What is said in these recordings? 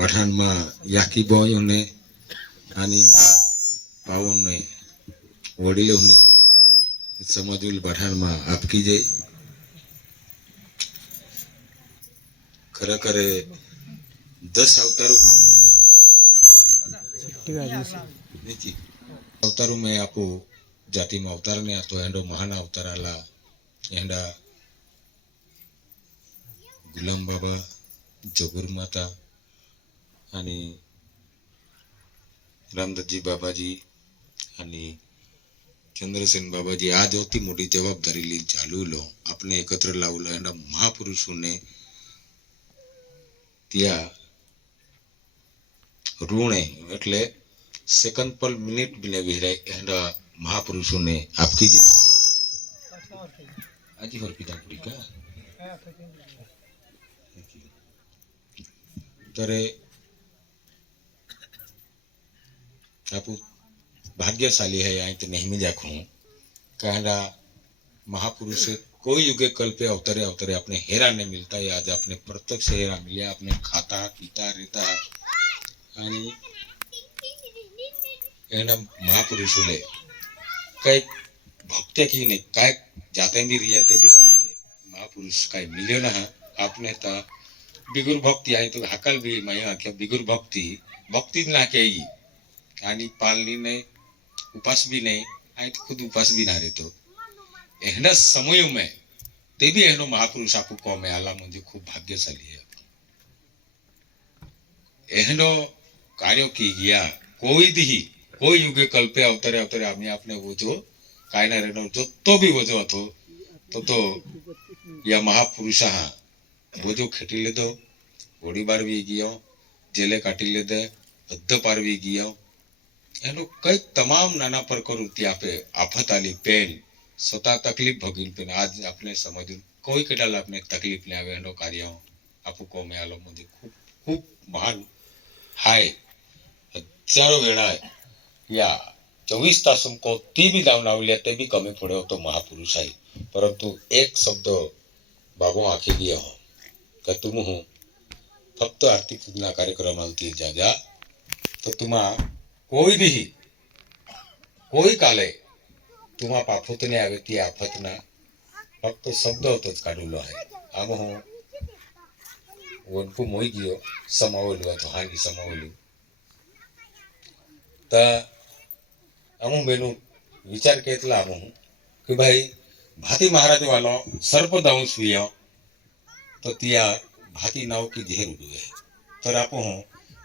पठाणમાં याकी बॉयोने आणि पावोने वडिलोने समजूल पठाणમાં आपकी जे खरं करे 10 अवतारों अवतारों में आपो जाति में अवतार ने आतो एंडो महान अवतार आला एंडा गुलाम बाबा जोगुर माता आणि रामदासजी बाबाजी आणि चंद्रसेन बाबाजी आज होती मोठी जबाबदारी ली चालू लो આપણે એકત્ર લાવલો એના મહાપુરુષોને ત્યાં ઋણે એટલે સેકન્ડ પર મિનિટ બિને વિહરાય એના મહાપુરુષોને આપકી જે આજી હોર કીધા પડી કા ત્યારે આપુ भाग्यशाली है यहाँ तो नहीं मिल जाखूं कहना महापुरुष कोई युगे कल्पे अवतरे अवतरे अपने हेरा नहीं मिलता है आज अपने प्रत्यक्ष हेरा मिले अपने खाता पीता रहता महापुरुषों ने कई भक्ति की नहीं काय जाते भी रियाते भी थी महापुरुष कई मिले ना आपने ता बिगुर भक्ति आई तो हकल भी मैं आख्या बिगुर भक्ति भक्ति ना कही आणि पालनी नहीं उपास भी नहीं आई तो खुद उपास भी ना रहे तो एहना समय में ते भी एहनो महापुरुष आपको कौम में आला मुझे खूब भाग्यशाली है एहनो कार्यों की गया कोई दी कोई युगे कल्पे अवतरे अवतरे आम्ही आपने वो जो काय ना रहनो जो तो भी वो जो तो या महापुरुष हाँ वो जो खेटी ले दो गोड़ी बार भी गया जेले काटी ले दे अद्ध पार भी गया एनो कई तमाम नाना प्रकार पे आफत आली पेन स्वतः तकलीफ भोगीन पेन आज अपने समझ कोई केडाल अपने तकलीफ ले आवे एनो कार्य आपू को में आलो मुझे खूब खूब महान हाय हजारों वेड़ा या 24 तासों को ती भी दाव नावलिया ते भी कमी पड़े हो तो महापुरुष आई परंतु एक शब्द बाबू आखी गया हो कि तुम हूँ फक्त आरती पूजना कार्यक्रम आलती जा तो तुम्हा कोई भी कोई काले तुम्हा पाफुत ने आवे ती आफत ना फक्त शब्द होतोच काढूलो आहे आम हो वनपू मोई गयो समावलो तो हानी समावलो ता अमु बेनु विचार केतला अमु कि भाई भाती महाराज वालो सर्प दंश वियो तो तिया भाती नाव की जेर उडवे तर आपो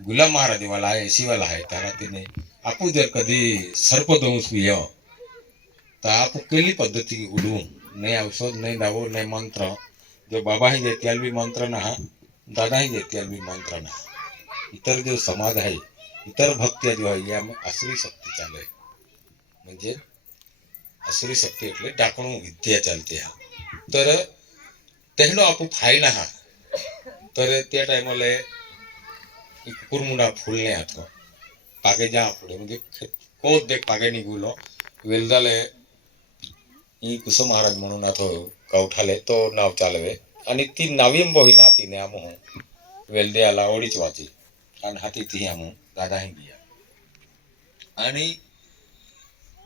गुलाम महाराज वाला है ऐसी वाला है तारा तिने आपू जर कधी सर्पदंश वियो तो आप केली पद्धति उडू नहीं औषध नहीं दावो नहीं मंत्र जो बाबा ही देत्याल भी मंत्र ना दादा ही देत्याल भी मंत्र ना इतर जो समाज है इतर भक्तिया जो है या में असुरी शक्ति चाले म्हणजे असुरी शक्ति એટલે ડાકણું વિદ્યા ચાલતી હા तर તેનો આપુ ફાઈના હા तर त्या टाइमले कुरमुंडा फुलने हातो पागे जा पड़े म्हणजे कोत देख पागे निघुलो वेलदाले ई कुसुम महाराज म्हणून आतो कवठाले तो नाव चालवे आणि ती नावीम बोही ना तिने आमो वेलदे आला ओडीच वाची आणि हाती ती आमो दादा ही गया आणि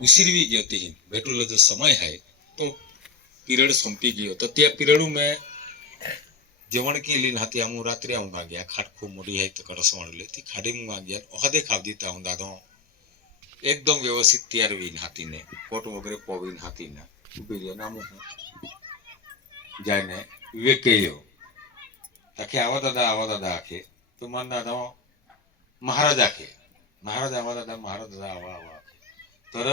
उसिरवी गयो ती भेटूलो जो समय है तो पीरियड संपी गयो तो त्या पीरियड में जेवण केली हाती आमू रात्री आऊंगा गया खाट खूब मोटी है तो करस वाणले ती खाडी मुंगा गया ओहदे खाव दीता हूं दादो एकदम व्यवस्थित तैयार वीन हाथी ने कोट वगैरह पोवीन हाथी ने उभी गया नामो जाने विवेक कयो ताके आवा दादा आखे तो मन दादा महाराज आखे महाराज आवा दादा आवा आखे तर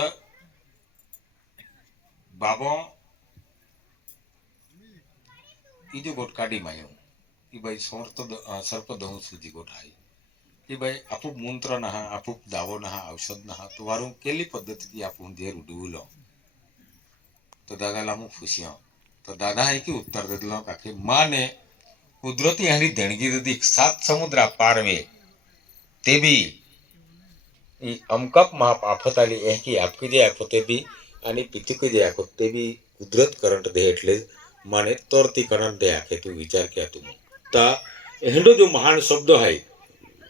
बाबो ई जो गोट काढी मायो कि भाई सर्प दंश जी गोट आई कि भाई आपू मंत्र ना आपू दावो ना औषध ना तो वारू केली पद्धति की आपू जेर उडवलो तो दादा लामू खुशिया तो दादा है कि उत्तर देतलो काके माँ ने कुदरती हारी देणगी दी 7 समुद्र पार वे ते भी ई अमकप महा आफत आली है कि आपकी जे आफते भी आणि पितुकी जे आफते भी कुदरत करंट दे એટલે माने तोरती करंट दे आखे तू विचार किया तुम ता एहडो जो महान शब्द है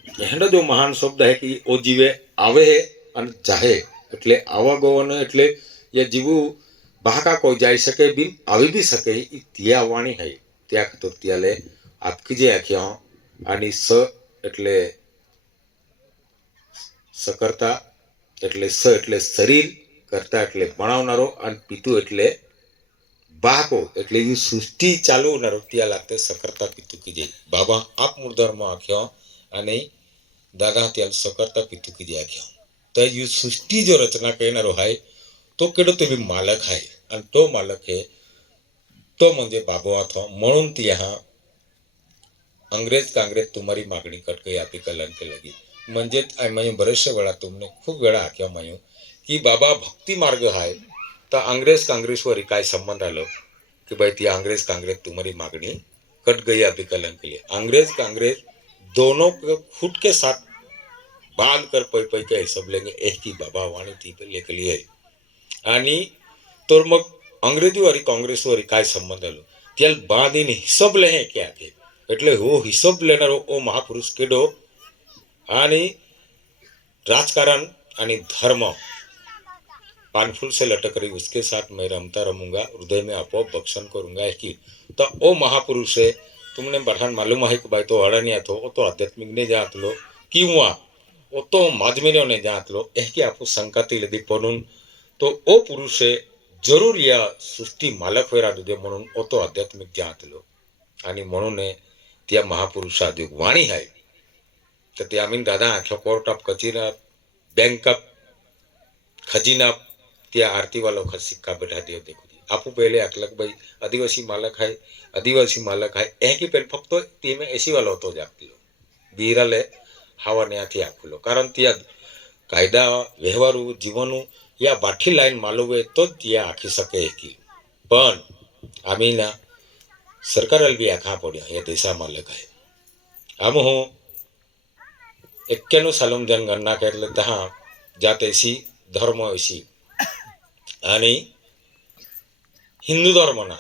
એનો જો મહાન શબ્દ હે કે ઓ જીવે આવે અને જાહે એટલે આવા ગવાનો એટલે એ જીવું બહાકા કોઈ જાય શકે બી આવી બી શકે એ ત્યાં વાણી હૈ ત્યાં ખાતર ત્યાલે આપકી જે આખ્યા આની સ એટલે સકર્તા એટલે સ એટલે શરીર કરતા એટલે ભણાવનારો અને પિતુ એટલે બાકો એટલે એ સૃષ્ટિ ચાલવનારો ત્યાં લાગતે સકર્તા પિતુ કીજે બાબા આપ મૂળધર્મ આખ્યા અને દાદા ત્યાં સકર્તા પિતુ કીજે આખ્યા તો એ સૃષ્ટિ જો રચના કરનારો હાય तो केडो ते भी मालक है आणि तो मालक है तो म्हणजे बाबो अथवा म्हणून ती यहाँ अंग्रेज कांग्रेस तुम्हारी मागणी कट गई आपी कलन के लगी म्हणजे मैं बरेचशे वेळा तुमने खूप वेळा आख्या मायू की बाबा भक्ती मार्ग हाय तर अंग्रेज कांग्रेसवर काय संबंध आलो कि भाई ती अंग्रेज कांग्रेस तुम्हारी मागणी कट गई आपी कलन के लिए अंग्रेज कांग्रेस दोनों फुट के साथ बांध कर पै पै के सब लेंगे एक ही बाबा वाणी थी पे लेके लिए आणि तर मग अंग्रेजीवारी काँग्रेसवारी काय संबंध आलो त्याला बांधीने हिशोब ले हे क्या के એટલે हो हिशोब लेणारो ओ महापुरुष केडो आणि राजकारण आणि धर्म पानफूल से लटक रही उसके साथ मैं रमता रहूंगा हृदय में आपो बख्शन करूंगा कि तो ओ महापुरुष है तुमने बढ़ान मालूम है कि भाई तो अड़निया तो वो तो आध्यात्मिक ने जात लो किंवा वो तो माजमेनो ने जात लो एक की आपको संकाती लदी पडून तो ओ पुरुषे जरूर या सृष्टी मालक वेरा दुदे म्हणून ओ तो आध्यात्मिक जातलो आणि म्हणून त्या महापुरुषा जो वाणी आहे तर ते आम्ही दादा आख्या कोर्ट ऑफ कचीरा बैंक ऑफ खजीना त्या आरती वालों का सिक्का बैठा दियो देखो आपू पहले अकलक भाई आदिवासी मालक है एक ही पहले फक्त ते में ऐसी वाला होतो जातलो बीराले हावाने आथी आखलो कारण त्या कायदा व्यवहारू जीवनु या बाठी लाईन मालवे तो त्या आखी सके की पण आम्ही ना सरकारला बी आखा पड्या या देशा मालक आहे आम हो 91 सालम जनगणना केले तहा जात ऐसी धर्म ऐसी आणि हिंदू धर्म ना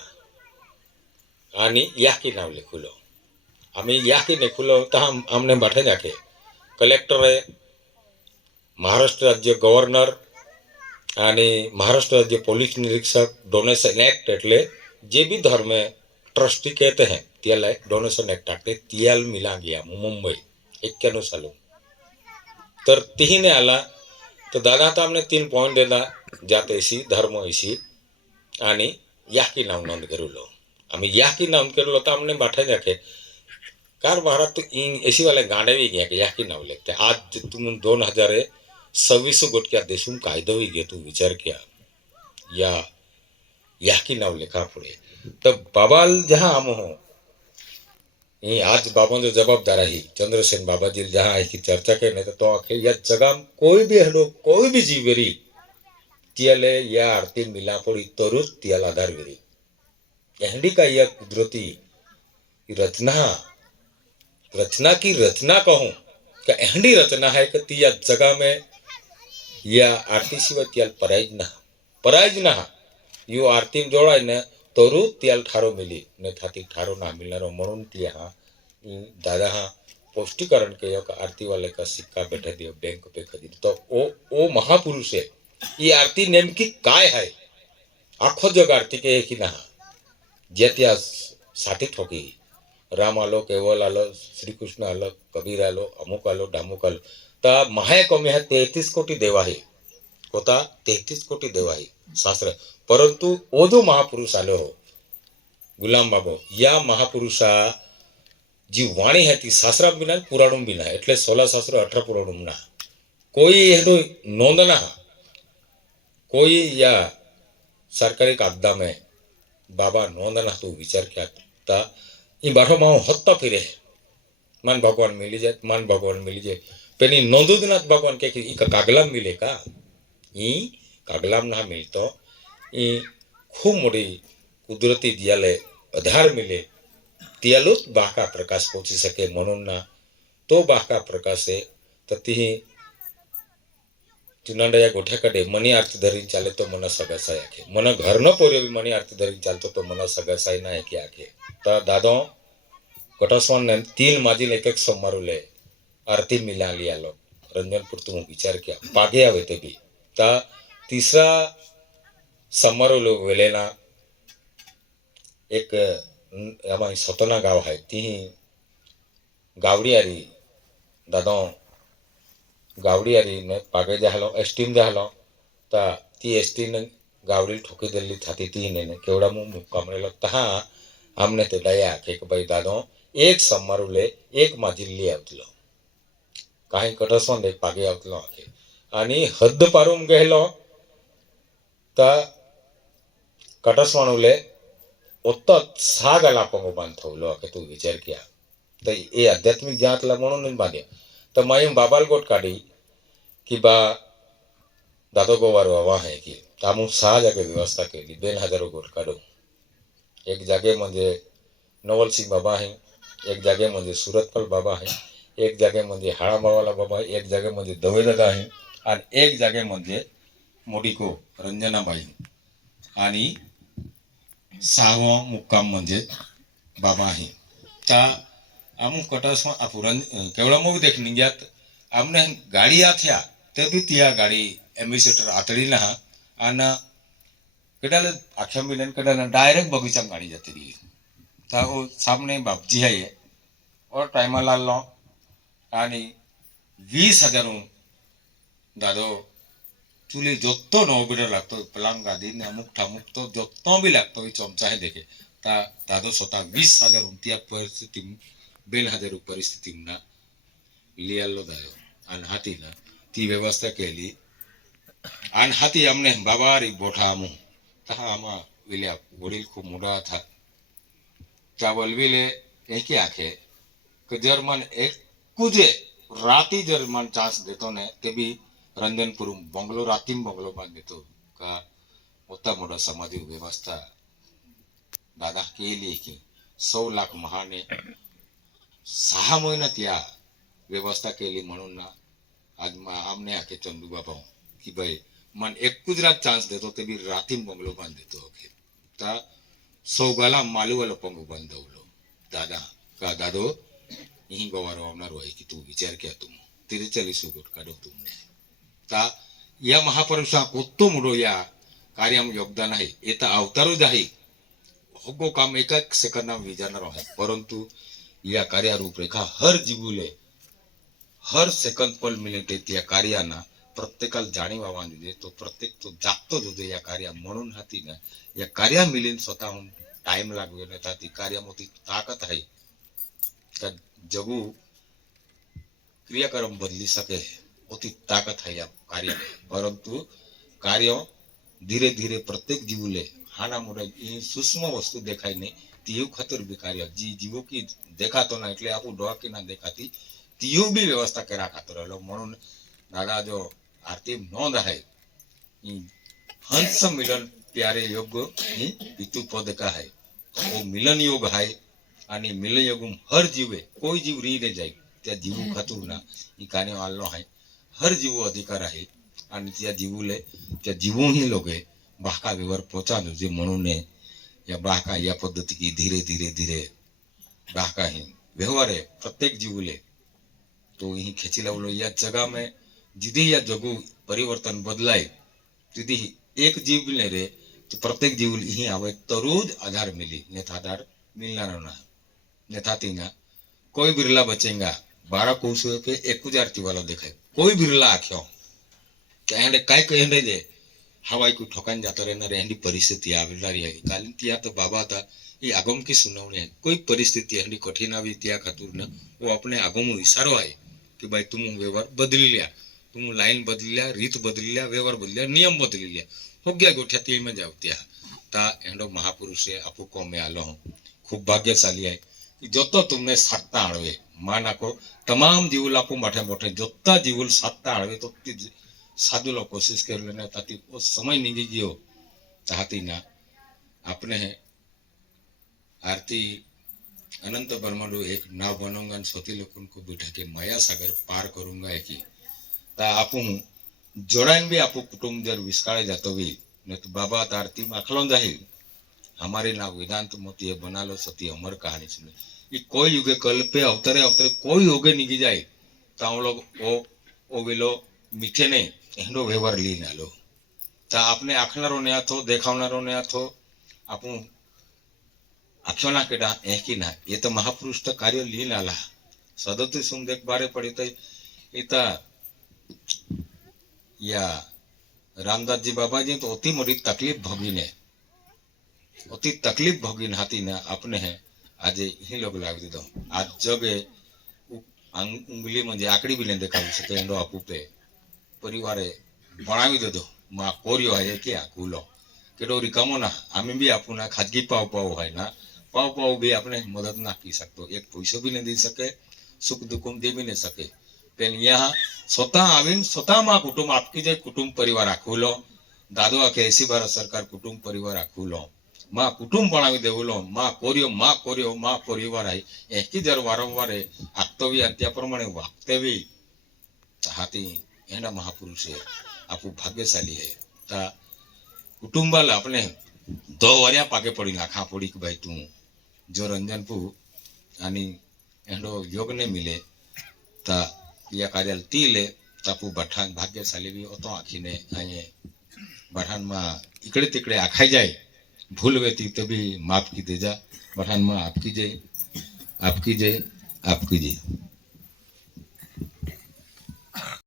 आणि याकी नाव लिखुलो आम्ही याकी लिखुलो तहा हमने बैठे जाके कलेक्टर है महाराष्ट्र राज्य गव्हर्नर आणि महाराष्ट्र राज्य पुलिस निरीक्षक डोनेशन एक्ट એટલે જે भी धर्म ट्रस्टी कहते हैं त्याला डोनेशन एक्ट टाकते त्याल मिला गया मुंबई 91 सालों तर तीन आला तो दादा तो हमने 3 पॉइंट देना जाते ऐसी धर्म ऐसी आणि याकी नाव नोंद करूलो आम्ही याकी नाव करूलो तो हमने बैठे जाके कार महाराज तो ऐसी वाले गांडे भी गया कि याकी नाव लेते आज तुम 2026 गोटक्या देशून कायदो घेतो विचार किया या की नाव लिखा पड़े तो बाबाल जहाँ हम हो ये आज बाबा जो जवाबदार है चंद्रसेन बाबा जी जहाँ की चर्चा करने तो आखिर या जगह कोई भी हलो कोई भी जीवेरी तियाले या आरती मिला पड़ी तरुज तियाल आधार गिरी एहडी का यह कुदरती रचना की रचना कहूँ क्या एहडी रचना है कि तिया जगह में या आरती सिवाय त्याल परायज ना यो आरती जोड़ाय ने तोरू त्याल ठारो मिली ने थाती ठारो ना मिलनारो म्हणून ती हा दादा हा पौष्टिकरण के का आरती वाले का सिक्का बैठा दियो बैंक पे खरीद तो ओ महापुरुष है ये आरती नेमकी काय है आखो जग आरती के की ना जेत्या साथी ठोकी राम आलो केवल आलो श्री कृष्ण आलो कबीर आलो अमुक आलो डामुक आलो ता महाय कमी है 33 कोटी देवा है कोता 33 कोटी देवा है शास्त्र परंतु वो जो महापुरुष आलो हो गुलाम बाबो या महापुरुषा जी वाणी है ती शास्त्रा बिना पुराणुं बिना એટલે 16 શાસ્ત્ર 18 પુરાણું ના કોઈ એનો નોંધ ના कोई या सरकारी कागदा में बाबा नोंद ना तो विचार क्या था ये बाठो माओ हत्ता फिरे मान भगवान मिली जाए पेनी नोंदुदनाथ भगवान के कागलाम मिले का ई कागलाम ना मिलतो ई खूब मोटी कुदरती दियाले आधार मिले तियालुत बाका प्रकाश पहुंची सके म्हणून ना तो बाका प्रकाश है तती चुनांडया गोठ्याकडे मनी आरती धरीन चाले तो मन सगसाय आखे मन घर न पोर्यो बी मनी आरती धरीन चालतो तो मन सगसाय ना आखे तर दादो कटसवन ने 3 माजी एक सोमवार ले आरती मिला लिया लो रंजनपुर तुम विचार किया पागे आवे ते भी ता तीसरा समारोह लोग वेलेना एक आम्हा स्वतःना गाव आहे ती गावडी आरी दादा गावडी आरी ने पागे जाहलो एसटीम जाहलो ता ती एसटी ने गावडी ठोकी दिल्ली थाती ती ने केवड़ा मुक्काम रेलो तहा हमने ते दया के भाई दादो एक समारोह ले एक माजिल्ली आवतलो काही कटसवान एक पागे आवतलो आखे आणि हद्द पारून गेलो ता कटसवानुले ओत्ता सागाला पंगो बांधवलो आखे तू विचार किया तर ए आध्यात्मिक जातला म्हणून बांधे तर माई बाबाल गोट काढी की बा दादो गोवार वावा आहे की तामू 6 जागे व्यवस्था केली 2000 गोट काढू एक जागे म्हणजे नवलसिंग बाबा आहे एक जागे म्हणजे सुरतपाल बाबा आहे एक जागे म्हणजे हाळामावाला बाबा आहे एक जागे म्हणजे दवेदादा आहे आणि एक जागे म्हणजे मोडिको रंजनाबाई आणि 6वा मुक्काम म्हणजे बाबा आहे ता अमुक कटसमा अपुरन केवड़ा मूवी देखनी जात हमने गाड़ी आथ्या ते भी तिया गाड़ी एम्बेसडर आतड़ी ना आना कडाले आख्या मिलन कडाले डायरेक्ट बगीचा में गाड़ी जाती रही ता वो सामने बापजी है ये और टाइम लालो आनी 20,000 दादो चूली जोतो नो बिडर लागतो पलंग गादी ने अमुक ठामुक तो जोतो भी लागतो चमचा है देखे ता दादो स्वतः 20,000 त्या परिस्थिती 2000 परिस्थितीना लियालो दायो आणि हातीना ती व्यवस्था केली आणि हाती अमने बाबारी बोठा आमू तहा आमा विल्या वडील खूप मोठा था चावल विले एके आखे कि जर्मन एक कुजे राती जर्मन चांस देतो ने ते भी रंजनपुर बंगलो राती बंगलो बांध देतो का मोठा मोठा समाधी व्यवस्था दादा केली की 100 लाख महाने 6 महिन्यात या व्यवस्था केली म्हणून ना आज आमने आखे चंदू बाबा की भाई मन एक गुजरात चांस देतो ते भी राती बंगलो बांध देतो ओके ता सौगाला मालू वाला पंगो बांधवलो दादा का दादो यही गोवारो आवनार होय की तू विचार किया तुम 43 गोट काढो तुमने ता या महापुरुषा कोत्तो मुडो या कार्याम योगदान आहे येता अवतारो आहे होगो काम एक सेकंड विचारणार आहे परंतु या कार्य रूपरेखा हर जीवले हर सेकंड पर मिनिट त्या कार्याना प्रत्येकाला जाणीव आव्हान दे तो प्रत्येक तो जागतो होते या कार्या म्हणून हाती ना या कार्या मिलीन स्वतःहून टाइम लागवे ना ती कार्यामध्ये ताकद आहे त्या जगू क्रियाक्रम बदली सके होती ताकत है या कार्य परंतु कार्य धीरे धीरे प्रत्येक जीवले हाना मोड़ा सूक्ष्म वस्तु देखाई नहीं तीयू खतर भी कार्य जी जीवो की देखा तो ना એટલે આપું ડોક કે ના દેખાતી तीयू भी व्यवस्था करा खातर लो म्हणून दादा जो आरती नोंद है हंस मिलन प्यारे योग पितु पद का है वो मिलन योग है आणि मिलन योग हर जीवे कोई जीव री ने जाए त्या जीवू खातर ना ई कार्य आलो है हर जीवो अधिकार आहे आणि त्या जीवू ही लोगे बाका व्यवहार पोचा जे म्हणून या बाका या पद्धती की धीरे धीरे धीरे बाका ही व्यवहार है प्रत्येक जीवले तो ही खेची लावलो या जगा में जिदी या जगू परिवर्तन बदलाय जिदी एक जीव ने रे तो प्रत्येक जीव ही आवे तरोज आधार मिली नेता आधार मिलना ना नेता तीना कोई बिरला बचेगा 12 कोसों पे 1000 वाला देखे कोई बिरला आख्यो कहने काय कहने दे हवाई को ठोकान जाता रहना रहनी परिस्थिति आवेदारी है कालिन तिया तो बाबा था ये आगम की सुनावनी है कोई परिस्थिति हंडी कठिन आवी तिया खातुर ना वो अपने आगम इशारो है कि भाई तुम व्यवहार बदल लिया तुम लाइन बदल लिया रीत बदल लिया व्यवहार बदल लिया नियम बदल लिया हो गया गोठ्या ती में जाओ त्या ता एंडो महापुरुष है आपको को में आलो हूं खूब भाग्यशाली है कि जो तुमने सातता आळवे मान आको तमाम जीवल आपको मोठे मोठे जोता जीवल सातता आळवे तो साधु लोग कोशिश कर लेना ताकि वो समय निकल गयो चाहती ना अपने आरती अनंत ब्रह्मांड एक नाव बनूंगा सोती लोगों को बिठा के माया सागर पार करूंगा है कि ता आपू जोड़ाइन भी आपू कुटुंब जर विस्काळे जातो भी नहीं तो बाबा आरती में अखलों जाहिर हमारे ना वेदांत मोती है बना लो सती अमर कहानी सुने ये कोई युगे कल्पे अवतरे अवतरे कोई योगे निकल जाए ताऊ लोग ओ वेलो मीठे ने एंडो व्यवहार ली ना लो ता आपने आखनारो ने आथो देखावनारो ने आथो आपू आख्यो ना केटा एकी ना ये तो महापुरुष तो कार्य ली नाला सदती सुन देख बारे पड़ी तो इता या रामदास जी बाबा जी तो अति मोटी तकलीफ भोगीने अति तकलीफ भोगीने हाथी ने अपने है आज ही लोग लाग दीदो आज जगे उंगली म्हणजे आकड़ी भी नहीं देखावी सके एंडो आपू पे परिवारे बनावी दीदो मा कोरियो है क्या कूलो केडो रिकामो ना आमी भी आपू ना खाजगी पाव पाव है ना पाव पाव भी आपने मदद ना की सकतो एक पैसो भी नहीं दे सके सुख दुख दे भी नहीं सके पण यहाँ स्वतः आवीन स्वतः मा कुटुंब आपकी जे कुटुंब परिवार आखुलो दादो आखे 80 भारत सरकार कुटुंब परिवार आखुलो मा कुटुंब बनावी देवलो मा कोरियो मा परिवार आहे एकी जर वारंवार आत्तवी त्या प्रमाणे वागतेवी हाती एना महापुरुष है आपू भाग्यशाली है ता कुटुंबाला अपने दो वर्या पाके पड़ी नाखा पड़ी कि भाई तू जो रंजनपू आणि एंडो योग ने मिले ता या कार्याल ती ले तापू बठान भाग्यशाली भी ओतो आखीने आए बठान में इकड़े तिकड़े आखाई जाए भूल वेती तभी माफ की दे जा बठान में आपकी जय आपकी जय आपकी जय।